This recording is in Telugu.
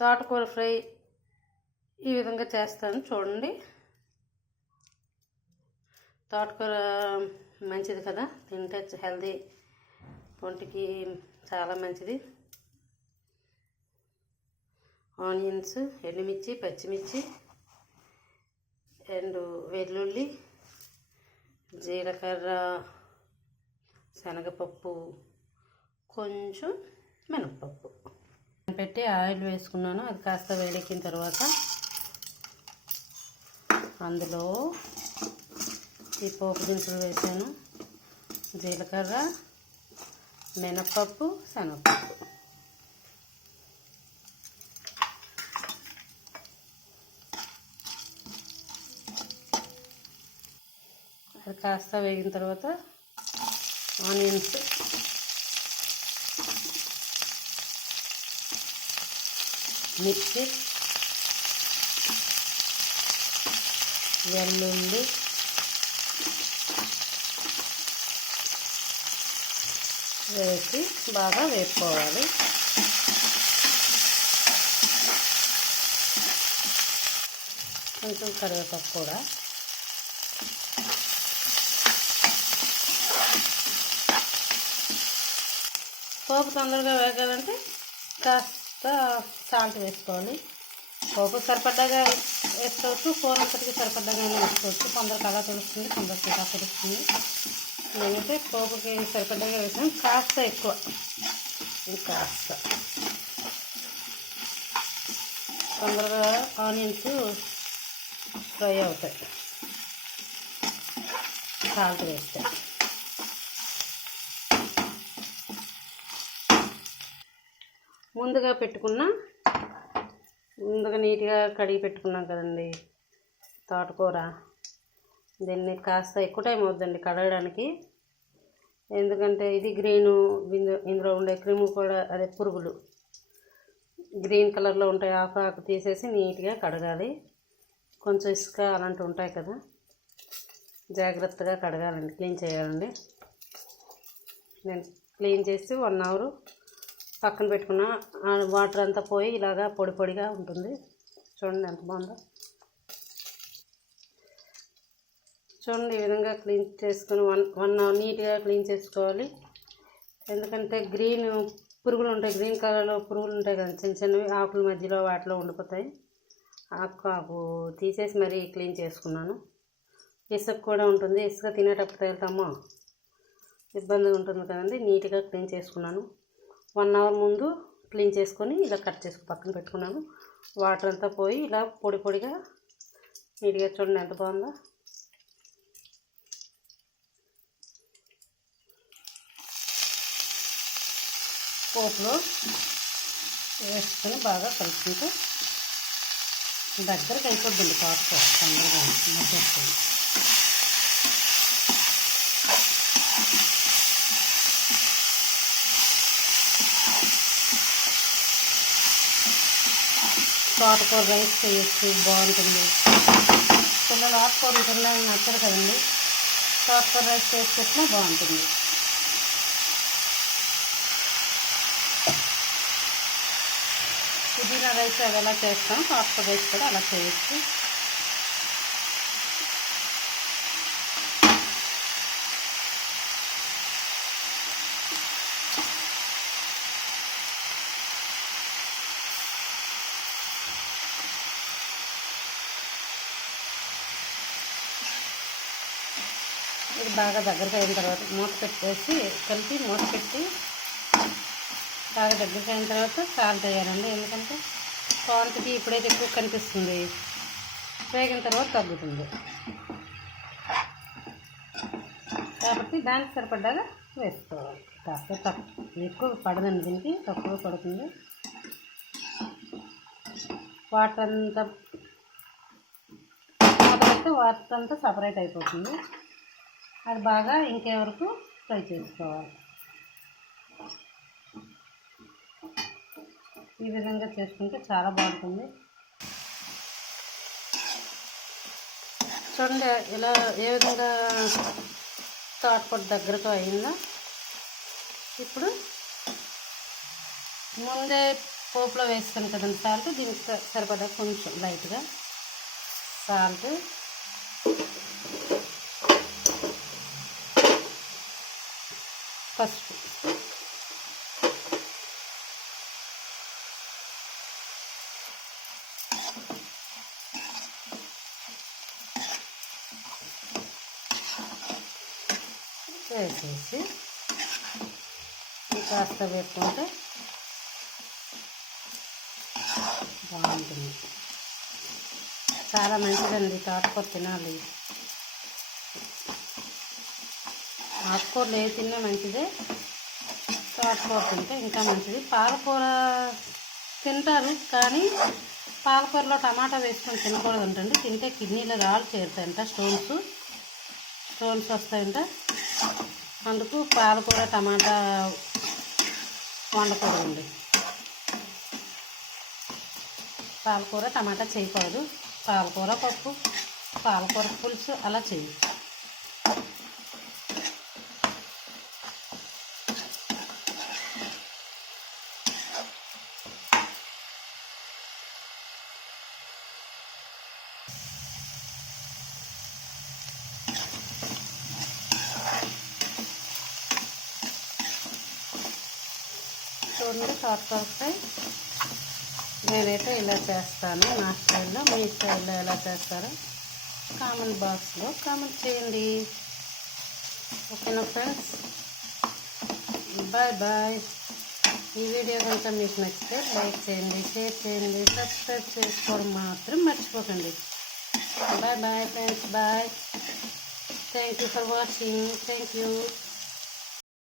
తోటకూర ఫ్రై ఈ విధంగా చేస్తాను చూడండి. తోటకూర మంచిది కదా, తింటే హెల్దీ, ఒంటికి చాలా మంచిది. ఆనియన్స్, ఎండుమిర్చి, పచ్చిమిర్చి, అండ్ వెల్లుల్లి, జీలకర్ర, శనగపప్పు, కొంచెం మినపప్పు పెట్టి ఆయిల్ వేసుకున్నాను. అది కాస్త వేడెక్కిన తర్వాత అందులో ఈ పోపు దినుసులు వేసాను. జీలకర్ర, మినపప్పు, శనగపప్పు. అది కాస్త వేగిన తర్వాత ఆనియన్స్, మిర్చి, వెల్లుల్లి, వేసి బాగా వేపుకోవాలి. కొంచెం కరివేపాకు కూడా. పోపు తొందరగా వేగాలంటే కాస్త సాల్ట్ వేసుకోవాలి. పోపు సరిపడ్డాగా వేసుకోవచ్చు, కూర అంతటికి సరిపడ్డాగానే వేసుకోవచ్చు. కొందరికి అలా తెలుస్తుంది, కొందరికి ఇలా తెలుస్తుంది. నేనైతే పోపుకి సరిపడ్డాగా వేసాను. కాస్త ఎక్కువ, ఇంకాస్త తొందరగా ఆనియన్స్ ఫ్రై అవుతాయి సాల్ట్ వేస్తే. ముందుగా నీట్గా కడిగి పెట్టుకున్నాం కదండి తోటకూర. దీన్ని కాస్త ఎక్కువ టైం అవుతుందండి కడగడానికి. ఎందుకంటే ఇది గ్రీను, ఇందులో ఉండే క్రిములు కూడా, అదే పురుగులు గ్రీన్ కలర్లో ఉంటాయి. ఆకు తీసేసి నీట్గా కడగాలి. కొంచెం ఇసుక అలాంటివి ఉంటాయి కదా, జాగ్రత్తగా కడగాలండి, క్లీన్ చేయాలండి. నేను క్లీన్ చేసి 1 అవర్ పక్కన పెట్టుకున్న. వాటర్ అంతా పోయి ఇలాగా పొడి పొడిగా ఉంటుంది. చూడండి ఎంత బాగుందో. చూడండి ఈ విధంగా క్లీన్ చేసుకుని 1 అవర్ నీట్గా క్లీన్ చేసుకోవాలి. ఎందుకంటే గ్రీన్ పురుగులు ఉంటాయి, గ్రీన్ కలర్లో పురుగులు ఉంటాయి కదా, చిన్న చిన్నవి ఆకుల మధ్యలో వాటిలో ఉండిపోతాయి. ఆకు తీసేసి మరీ క్లీన్ చేసుకున్నాను. ఇసుక కూడా ఉంటుంది, ఇసుక తినేటప్పుడు తగులుతామో ఇబ్బందిగా ఉంటుంది కదండి. నీట్గా క్లీన్ చేసుకున్నాను. 1 అవర్ ముందు క్లీన్ చేసుకొని ఇలా కట్ చేసుకుని పక్కన పెట్టుకున్నాను. వాటర్ అంతా పోయి ఇలా పొడి పొడిగా నీట్గా. చూడండి ఎంత బాగుందో. పోపులో వేసుకొని బాగా కలుపుకుంటే దగ్గరకు అయిపోద్దండి తోటకూర తొందరగా మధ్యస్తుంది. తోటకూర రైస్ చేయొచ్చు, బాగుంటుంది. పిల్లలు ఆకుకూరలు తినడానికి నచ్చదు కదండి, తోటకూర రైస్ చేసి పెట్టినా బాగుంటుంది. పుదీనా రైస్ అది ఎలా చేస్తాం, తోటకూర రైస్ కూడా అలా చేయొచ్చు. ఇది బాగా దగ్గరకు అయిన తర్వాత మూత పెట్టేసి మూత పెట్టి బాగా దగ్గరికి అయిన తర్వాత సాల్ట్ వేయాలండి. ఎందుకంటే క్వాంటిటీ ఇప్పుడైతే ఎక్కువ కనిపిస్తుంది, వేగిన తర్వాత తగ్గుతుంది కాబట్టి దానికి సరిపడ్డాగా వేసుకోవాలి. కాస్త ఎక్కువ పడదండి, దీనికి తక్కువ పడుతుంది. వాటర్ అంతా సపరేట్ అయిపోతుంది. అది బాగా ఇంకే వరకు ఫ్రై చేసుకోవాలి. ఈ విధంగా చేసుకుంటే చాలా బాగుంటుంది. చూడండి ఇలా ఏ విధంగా తోటకూర దగ్గరకు అయిందో. ఇప్పుడు ముందే పోపులో వేస్తాను కదండి సాల్ట్, దీనికి సరిపడా కొంచెం లైట్గా సాల్ట్, పసుపు, వేసేసి కాస్త పెట్టుకుంటే బాగుంటుంది. చాలా మంచిదండి తోటకూర తినాలి. ఆకుకూరలు ఏ తిన్నా మంచిదే, తోటకూర తింటే ఇంకా మంచిది. పాలకూర తింటారు కానీ పాలకూరలో టమాటా వేసుకొని తినకూడదంటండి. తింటే కిడ్నీలో రాళ్ళు చేరుతాయంట, స్టోన్స్ వస్తాయంట. అందుకు పాలకూర టమాటా వండకూడదండి, పాలకూర టమాటా చేయకూడదు. పాలకూర పప్పు, పాలకూర పులుసు అలా చేయి. చూడండి తోటకూర ఫ్రై నేనైతే ఇలా చేస్తాను నా స్టైల్లో. మీ స్టైల్లో ఎలా చేస్తారో కామెంట్ బాక్స్లో కామెంట్ చేయండి. ఓకేనా ఫ్రెండ్స్, బాయ్ బాయ్. ఈ వీడియో కనుక మీకు నచ్చితే లైక్ చేయండి, షేర్ చేయండి, సబ్స్క్రైబ్ చేసుకోవడం మాత్రం మర్చిపోకండి. Bye bye friends, bye. Thank you for watching. Thank you.